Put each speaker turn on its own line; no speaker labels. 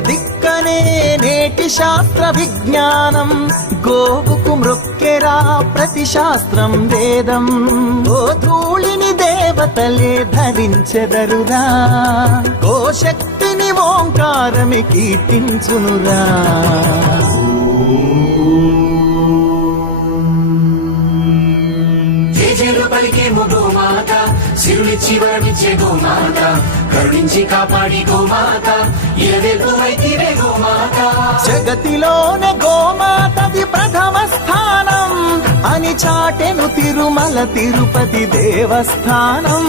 దిక్కనే నేటి శాస్త్ర విజ్ఞానం. గోవుకు మృక్కెరా ప్రతి శాస్త్రం వేదం. ఓ ధూళిని దేవతలే ధరించెదరురా. ఓ శక్తిని ఓంకారమి కీర్తించునురా.
జేజేలు పలికేము గోమాత సిరులిచ్చి వరమిచ్చే గోమాత కరుణించి కాపాడి గోమాత ఇలవెల్పు
జగతిలోన గోమాతది ప్రథమ స్థానం. అని చాటెను తిరుమల తిరుపతి దేవస్థానం.